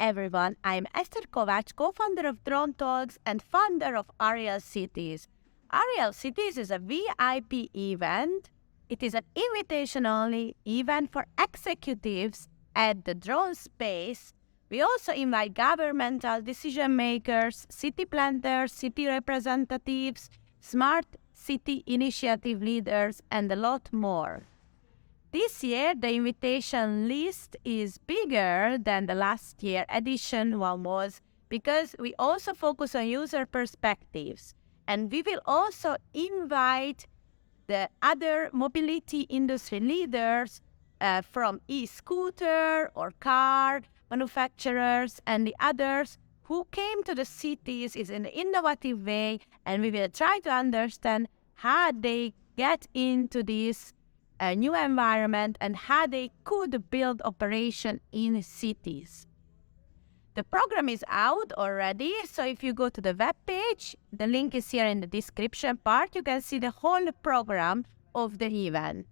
everyone, I'm Esther Kovacs, co-founder of Drone Talks and founder of Ariel Cities. Ariel Cities is a VIP event. It is an invitation-only event for executives at the drone space. We also invite governmental decision makers, city planners, city representatives, smart city initiative leaders, and a lot more. This year, the invitation list is bigger than the last year edition one was because we also focus on user perspectives. And we will also invite the other mobility industry leaders from e-scooter or car manufacturers and the others who came to the cities in an innovative way, and we will try to understand how they get into this new environment and how they could build operation in cities. The program is out already, so if you go to the web page, the link is here in the description part, you can see the whole program of the event.